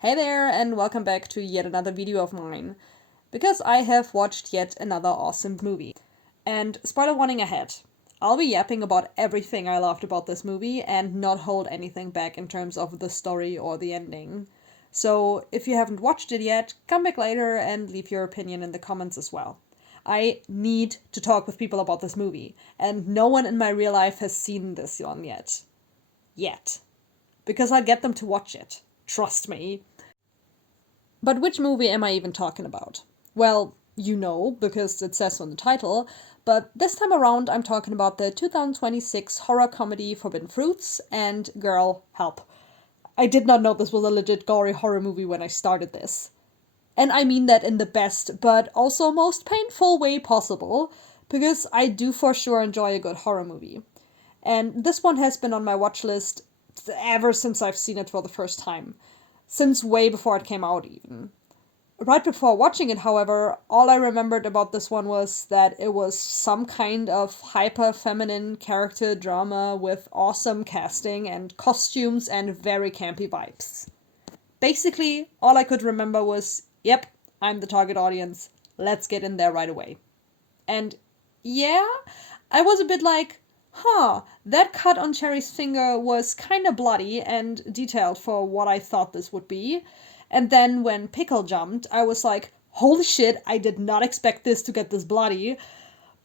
Hey there, and welcome back to yet another video of mine. Because I have watched yet another awesome movie. And spoiler warning ahead, I'll be yapping about everything I loved about this movie and not hold anything back in terms of the story or the ending. So if you haven't watched it yet, come back later and leave your opinion in the comments as well. I need to talk with people about this movie, and no one in my real life has seen this one yet. Yet. Because I'll get them to watch it. Trust me. But which movie am I even talking about? Well, you know, because it says on the title, but this time around I'm talking about the 2026 horror comedy Forbidden Fruits and Girl, Help. I did not know this was a legit gory horror movie when I started this. And I mean that in the best, but also most painful way possible, because I do for sure enjoy a good horror movie. And this one has been on my watch list ever since I've seen it for the first time. Since way before it came out, even. Right before watching it, however, all I remembered about this one was that it was some kind of hyper feminine character drama with awesome casting and costumes and very campy vibes. Basically, all I could remember was, yep, I'm the target audience, let's get in there right away. And yeah, I was a bit like, that cut on Cherry's finger was kinda bloody and detailed for what I thought this would be. And then when Pickle jumped, I was like, holy shit, I did not expect this to get this bloody.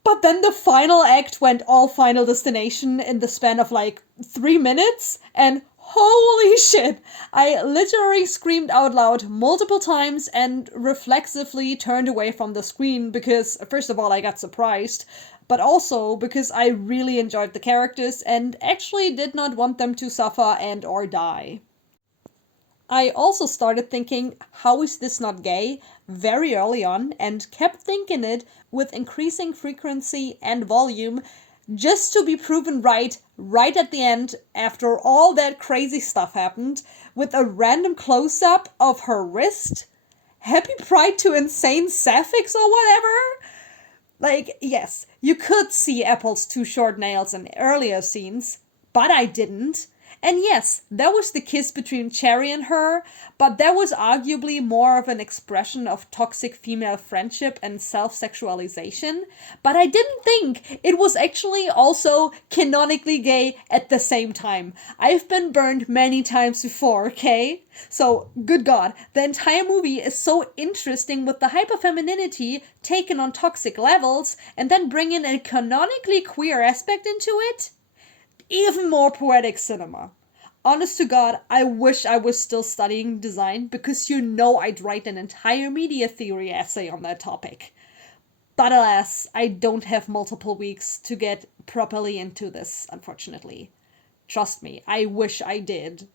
But then the final act went all Final Destination in the span of like 3 minutes, and holy shit! I literally screamed out loud multiple times and reflexively turned away from the screen because, first of all, I got surprised, but also because I really enjoyed the characters and actually did not want them to suffer and or die. I also started thinking, how is this not gay, very early on, and kept thinking it with increasing frequency and volume, just to be proven right at the end, after all that crazy stuff happened, with a random close-up of her wrist. Happy Pride to insane sapphics or whatever? Like, yes, you could see Apple's two short nails in earlier scenes, but I didn't. And yes, there was the kiss between Cherry and her, but that was arguably more of an expression of toxic female friendship and self-sexualization. But I didn't think it was actually also canonically gay at the same time. I've been burned many times before, okay? So, good God, the entire movie is so interesting with the hyperfemininity taken on toxic levels and then bring in a canonically queer aspect into it? Even more poetic cinema. Honest to God, I wish I was still studying design because you know I'd write an entire media theory essay on that topic. But alas, I don't have multiple weeks to get properly into this, unfortunately. Trust me, I wish I did.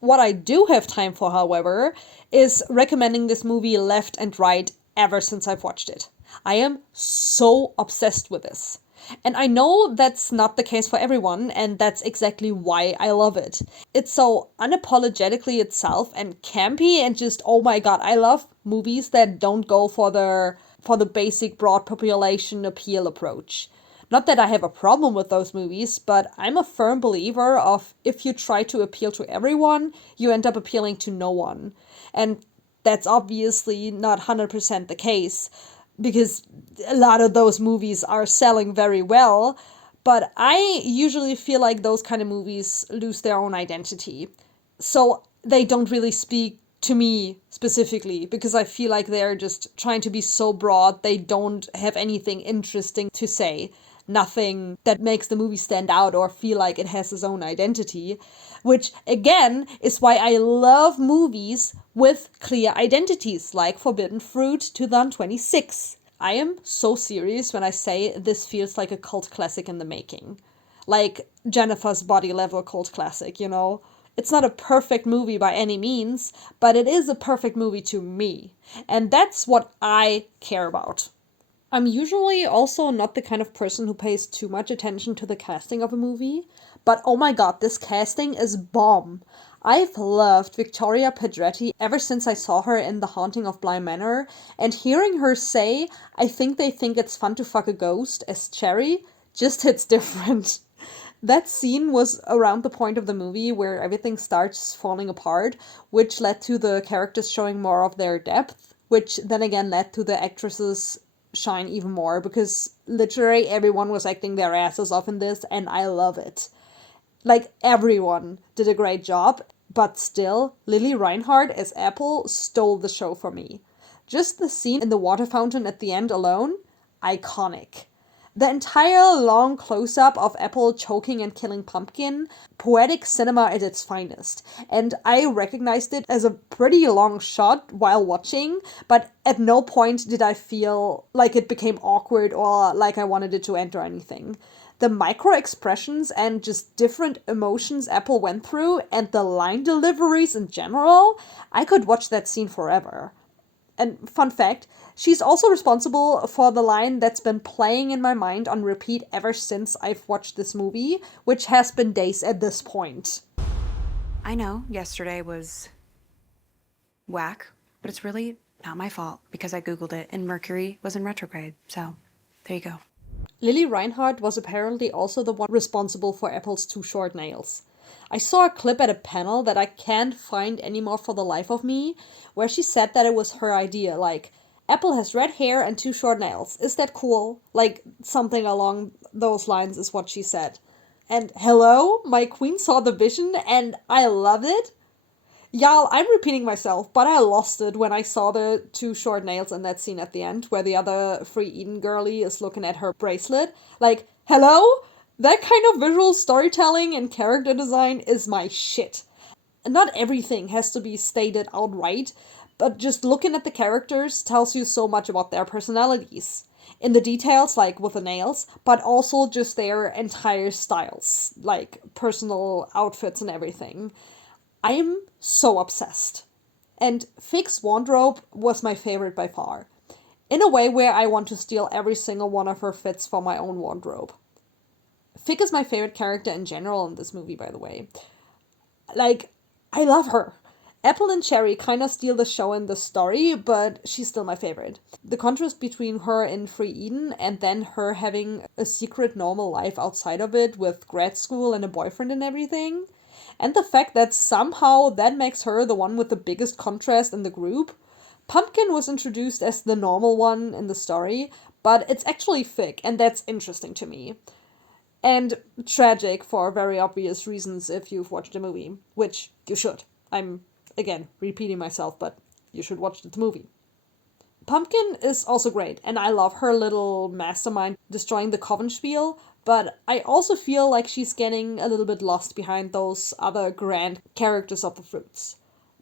What I do have time for, however, is recommending this movie left and right ever since I've watched it. I am so obsessed with this. And I know that's not the case for everyone, and that's exactly why I love it. It's so unapologetically itself and campy and just, oh my god, I love movies that don't go for the basic broad population appeal approach. Not that I have a problem with those movies, but I'm a firm believer of if you try to appeal to everyone, you end up appealing to no one. And that's obviously not 100% the case, because a lot of those movies are selling very well, but I usually feel like those kind of movies lose their own identity. So they don't really speak to me specifically, because I feel like they're just trying to be so broad, they don't have anything interesting to say. Nothing that makes the movie stand out or feel like it has its own identity, which again is why I love movies with clear identities like Forbidden Fruit 2026. I am so serious when I say this feels like a cult classic in the making. Like Jennifer's Body level cult classic, you know? It's not a perfect movie by any means, but it is a perfect movie to me. And that's what I care about. I'm usually also not the kind of person who pays too much attention to the casting of a movie, but oh my god, this casting is bomb. I've loved Victoria Pedretti ever since I saw her in The Haunting of Bly Manor, and hearing her say, I think they think it's fun to fuck a ghost as Cherry, just hits different. That scene was around the point of the movie where everything starts falling apart, which led to the characters showing more of their depth, which then again led to the actresses shine even more because literally everyone was acting their asses off in this, and I love it. Like, everyone did a great job, but still, Lily Reinhardt as Apple stole the show for me. Just the scene in the water fountain at the end alone, iconic. The entire long close up of Apple choking and killing Pumpkin, poetic cinema at its finest. And I recognized it as a pretty long shot while watching, but at no point did I feel like it became awkward or like I wanted it to end or anything. The micro expressions and just different emotions Apple went through, and the line deliveries in general, I could watch that scene forever. And fun fact, she's also responsible for the line that's been playing in my mind on repeat ever since I've watched this movie, which has been days at this point. I know yesterday was whack, but it's really not my fault because I Googled it and Mercury was in retrograde. So there you go. Lily Reinhardt was apparently also the one responsible for Apple's too short nails. I saw a clip at a panel that I can't find anymore for the life of me, where she said that it was her idea, like, Apple has red hair and too short nails. Is that cool? Like, something along those lines is what she said. And hello, my queen saw the vision and I loved it. Y'all, I'm repeating myself, but I lost it when I saw the too short nails in that scene at the end, where the other Free Eden girlie is looking at her bracelet. Like, hello? That kind of visual storytelling and character design is my shit. Not everything has to be stated outright, but just looking at the characters tells you so much about their personalities. In the details, like with the nails, but also just their entire styles, like personal outfits and everything. I am so obsessed. And Fig's wardrobe was my favorite by far. In a way where I want to steal every single one of her fits for my own wardrobe. Fig is my favorite character in general in this movie, by the way. Like, I love her. Apple and Cherry kind of steal the show in the story, but she's still my favorite. The contrast between her in Free Eden and then her having a secret normal life outside of it with grad school and a boyfriend and everything. And the fact that somehow that makes her the one with the biggest contrast in the group. Pumpkin was introduced as the normal one in the story, but it's actually Fig, and that's interesting to me. And tragic for very obvious reasons if you've watched the movie, which you should. I'm, again, repeating myself, but you should watch the movie. Pumpkin is also great, and I love her little mastermind destroying the Coven spiel, but I also feel like she's getting a little bit lost behind those other grand characters of the fruits.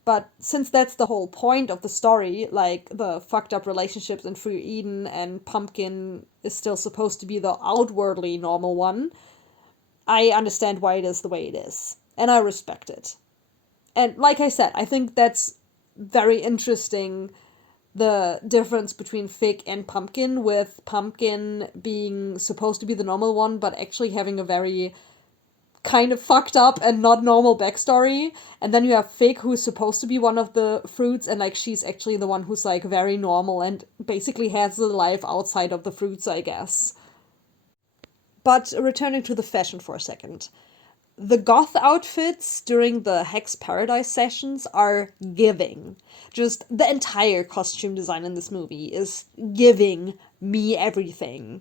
But since that's the whole point of the story, like the fucked up relationships in Free Eden and Pumpkin is still supposed to be the outwardly normal one, I understand why it is the way it is. And I respect it. And like I said, I think that's very interesting, the difference between Fig and Pumpkin, with Pumpkin being supposed to be the normal one, but actually having a very kind of fucked up and not normal backstory. And then you have Fig, who's supposed to be one of the fruits, and like she's actually the one who's like very normal and basically has a life outside of the fruits, I guess. But returning to the fashion for a second. The goth outfits during the Hex Paradise sessions are giving. Just the entire costume design in this movie is giving me everything.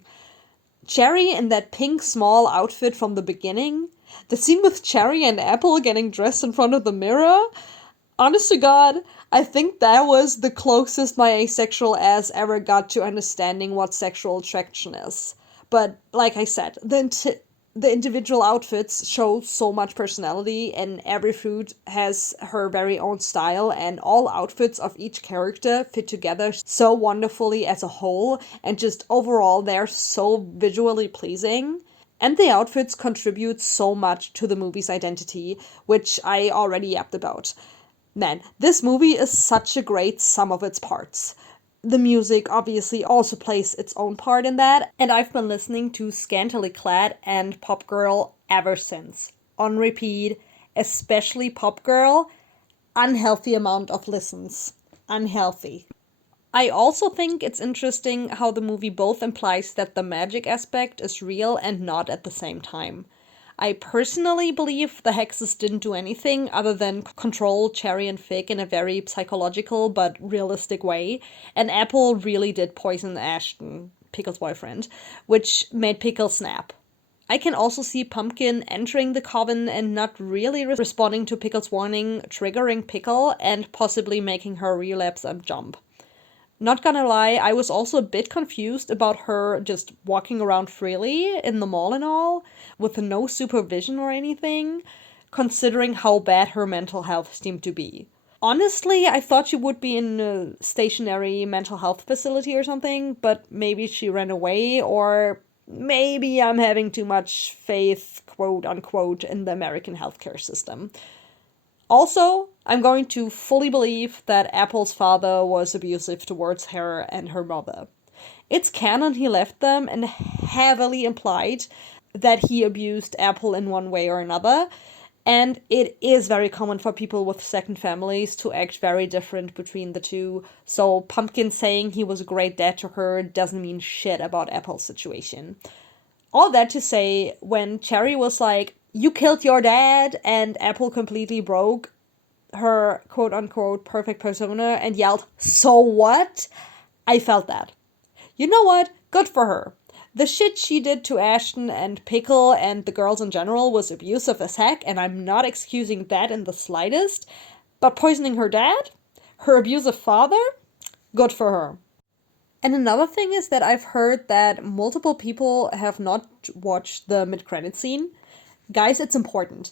Cherry in that pink small outfit from the beginning. The scene with Cherry and Apple getting dressed in front of the mirror. Honest to God, I think that was the closest my asexual ass ever got to understanding what sexual attraction is. But like I said, the individual outfits show so much personality, and every fruit has her very own style, and all outfits of each character fit together so wonderfully as a whole, and just overall they're so visually pleasing. And the outfits contribute so much to the movie's identity, which I already yapped about. Man, this movie is such a great sum of its parts. The music obviously also plays its own part in that, and I've been listening to Scantily Clad and Pop Girl ever since. On repeat, especially Pop Girl, unhealthy amount of listens. Unhealthy. I also think it's interesting how the movie both implies that the magic aspect is real and not at the same time. I personally believe the hexes didn't do anything other than control Cherry and Fig in a very psychological but realistic way, and Apple really did poison Ashton, Pickle's boyfriend, which made Pickle snap. I can also see Pumpkin entering the coven and not really responding to Pickle's warning, triggering Pickle and possibly making her relapse and jump. Not gonna lie, I was also a bit confused about her just walking around freely in the mall and all, with no supervision or anything, considering how bad her mental health seemed to be. Honestly, I thought she would be in a stationary mental health facility or something, but maybe she ran away, or maybe I'm having too much faith, quote unquote, in the American healthcare system. Also, I'm going to fully believe that Apple's father was abusive towards her and her mother. It's canon he left them and heavily implied that he abused Apple in one way or another. And it is very common for people with second families to act very different between the two. So Pumpkin saying he was a great dad to her doesn't mean shit about Apple's situation. All that to say, when Cherry was like, "You killed your dad," and Apple completely broke her quote unquote perfect persona and yelled, "So what?" I felt that. You know what? Good for her. The shit she did to Ashton and Pickle and the girls in general was abusive as heck, and I'm not excusing that in the slightest. But poisoning her dad? Her abusive father? Good for her. And another thing is that I've heard that multiple people have not watched the mid-credit scene. Guys, it's important.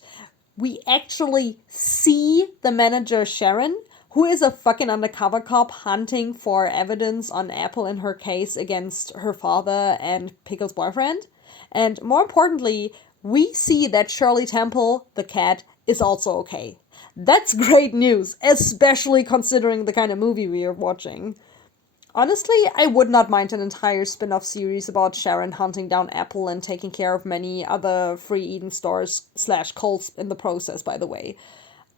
We actually see the manager Sharon, who is a fucking undercover cop hunting for evidence on Apple in her case against her father and Pickle's boyfriend. And more importantly, we see that Shirley Temple, the cat, is also okay. That's great news, especially considering the kind of movie we are watching. Honestly, I would not mind an entire spin off series about Sharon hunting down Apple and taking care of many other free Eden stores slash cults in the process, by the way.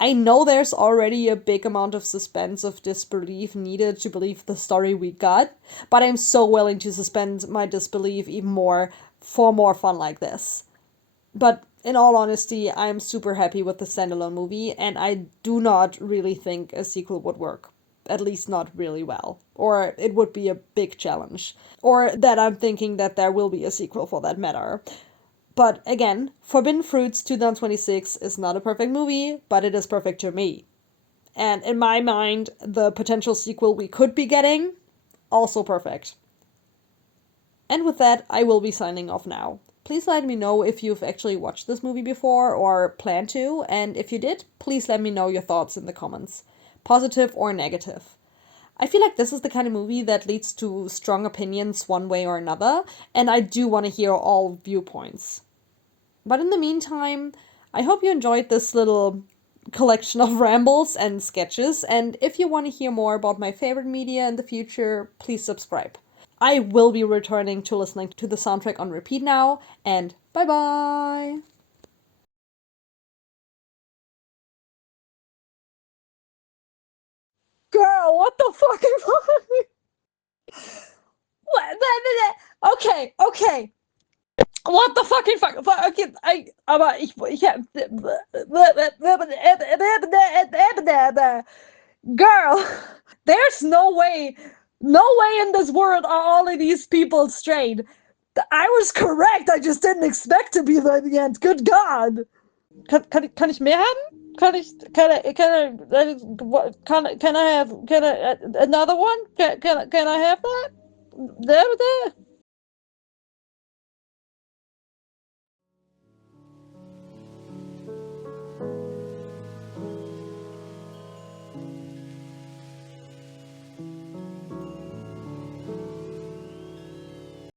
I know there's already a big amount of suspense of disbelief needed to believe the story we got, but I'm so willing to suspend my disbelief even more for more fun like this. But in all honesty, I'm super happy with the standalone movie, and I do not really think a sequel would work. At least not really well. Or it would be a big challenge. Or that I'm thinking that there will be a sequel for that matter. But again, Forbidden Fruits 2026 is not a perfect movie, but it is perfect to me. And in my mind, the potential sequel we could be getting, also perfect. And with that, I will be signing off now. Please let me know if you've actually watched this movie before or plan to, and if you did, please let me know your thoughts in the comments, positive or negative. I feel like this is the kind of movie that leads to strong opinions one way or another, and I do want to hear all viewpoints. But in the meantime, I hope you enjoyed this little collection of rambles and sketches, and if you want to hear more about my favorite media in the future, please subscribe. I will be returning to listening to the soundtrack on repeat now, and bye bye! Girl, what the fucking fuck? Okay, okay. What the fucking fuck? Okay, aber ich hab. Girl, there's no way in this world are all of these people straight. I was correct. I just didn't expect to be by the end. Good God. Kann ich mehr haben? Can I have, another one? Can I have that? There?